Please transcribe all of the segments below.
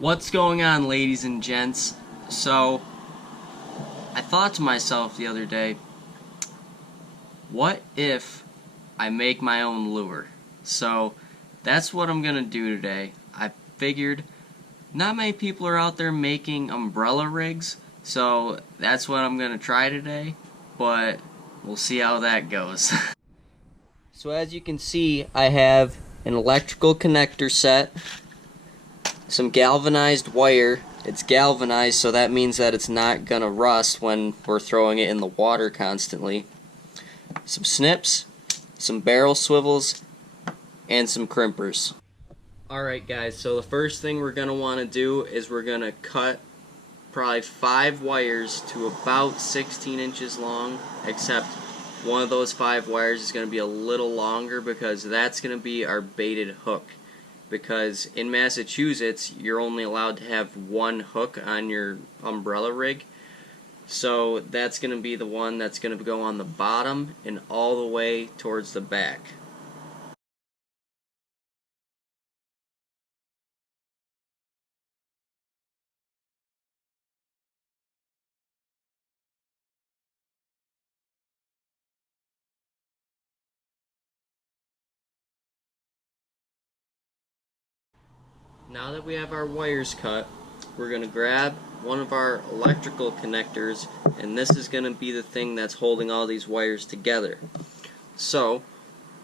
What's going on, ladies and gents? So, I thought to myself the other day, what if I make my own lure? So, that's what I'm gonna do today. I figured not many people are out there making umbrella rigs, so that's what I'm gonna try today, but we'll see how that goes. So, as you can see, I have an electrical connector set, some galvanized wire. It's galvanized, so that means that it's not gonna rust when we're throwing it in the water constantly. Some snips, some barrel swivels, and some crimpers. Alright guys, so the first thing we're gonna want to do is we're gonna cut probably 5 wires to about 16 inches long, except one of those 5 wires is going to be a little longer because that's going to be our baited hook. Because in Massachusetts, you're only allowed to have one hook on your umbrella rig. So that's going to be the one that's going to go on the bottom and all the way towards the back. Now that we have our wires cut, we're going to grab one of our electrical connectors, and this is going to be the thing that's holding all these wires together. So,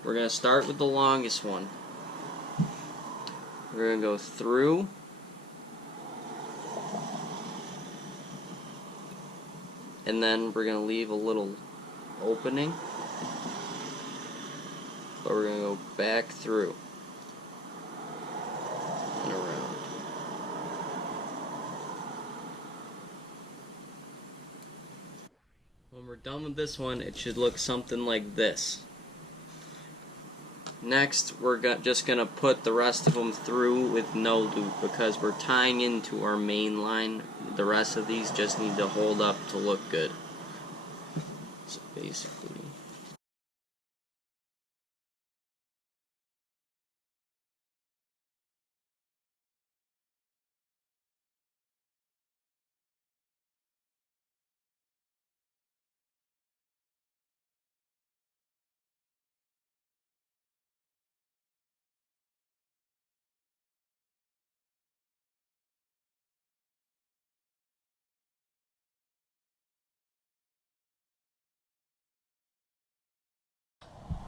we're going to start with the longest one. We're going to go through, and then we're going to leave a little opening, but we're going to go back through and around. When we're done with this one, it should look something like this. Next, we're just going to put the rest of them through with no loop because we're tying into our main line. The rest of these just need to hold up to look good. So basically...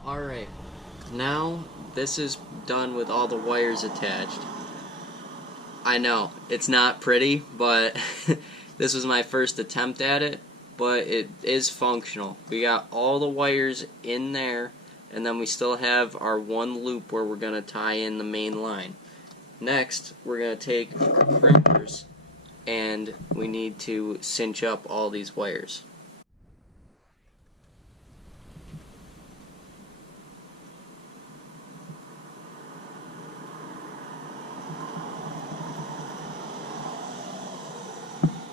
Alright, now this is done with all the wires attached. I know, it's not pretty, but this was my first attempt at it, but it is functional. We got all the wires in there, and then we still have our one loop where we're going to tie in the main line. Next, we're going to take our crimpers, and we need to cinch up all these wires.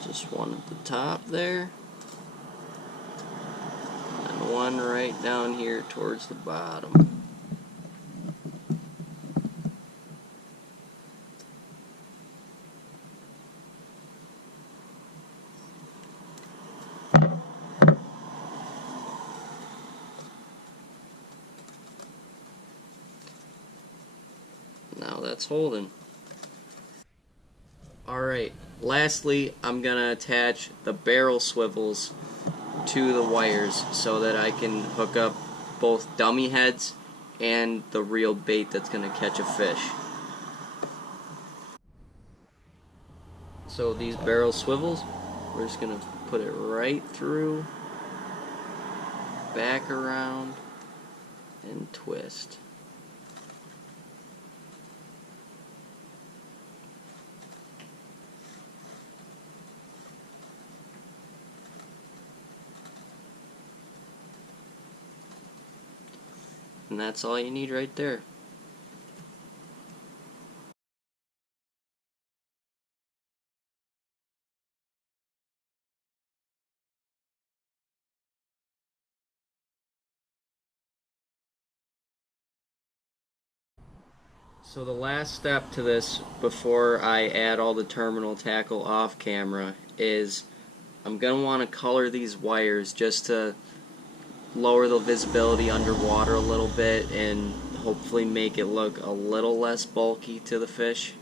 Just one at the top there, and one right down here towards the bottom. Now that's holding. Alright, lastly, I'm going to attach the barrel swivels to the wires so that I can hook up both dummy heads and the real bait that's going to catch a fish. So these barrel swivels, we're just going to put it right through, back around, and twist. And that's all you need right there. So the last step to this before I add all the terminal tackle off camera is I'm going to want to color these wires just to lower the visibility underwater a little bit and hopefully make it look a little less bulky to the fish.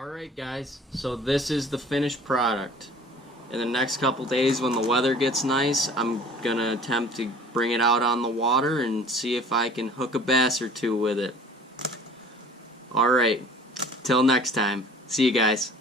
Alright guys, so this is the finished product. In the next couple days when the weather gets nice, I'm gonna attempt to bring it out on the water and see if I can hook a bass or two with it. Alright, till next time. See you guys.